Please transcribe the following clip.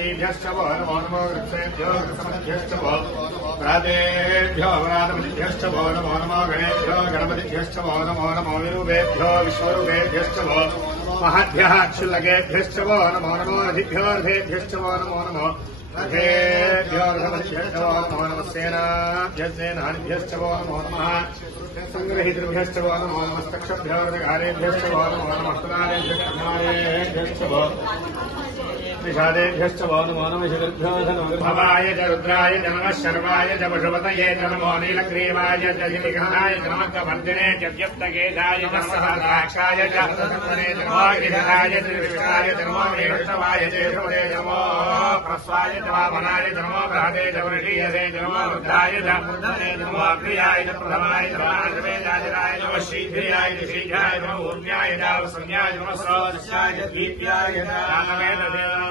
गणपतिभ्यश्च वो नमो नमो वृक्षेभ्यो वृक्षमध्यश्च वो प्रातेभ्यो व्रातमतिभ्यश्च वो नमो नमो गणेभ्यो गणपतिभ्यश्च वो नमो नमो विरूपेभ्यो विश्वरूपेभ्यश्च वो महद्भ्यः क्षुल्लकेभ्यश्च वो नमो नमो रथिभ्यो रथेभ्यश्च वो नमो नमो रथेभ्यो रथमध्यश्च वो नमो नमः सेनाभ्यश्च वो नमो नमः संग्रहीतृभ्यश्च वो नमो नमस्तक्षभ्यो रथकारेभ्यश्च वो नमो नमः कुमारेभ्यश्च वो निषादेभ्यश्च वो नमो नमः शिखिर्भ्यो भवाय च रुद्राय च नमः शर्वाय च पशुपतये च नमो नीलग्रीवाय च निगहाय च नमः कवर्धिने च व्यक्तकेशाय च नमः सहस्राक्षाय च नमो गिरिधाय च विष्णाय च नमो नीलस्तवाय च यशोदे च नमो प्रस्वाय च वामनाय च नमो बृहदे च वृषीयसे च नमो रुद्राय च नमो अग्र्याय च प्रथमाय च नमः च शीघ्रियाय च शीघ्राय च नमो ऊर्ध्याय च संज्ञाय च नमः स्रोतस्याय च दीप्याय च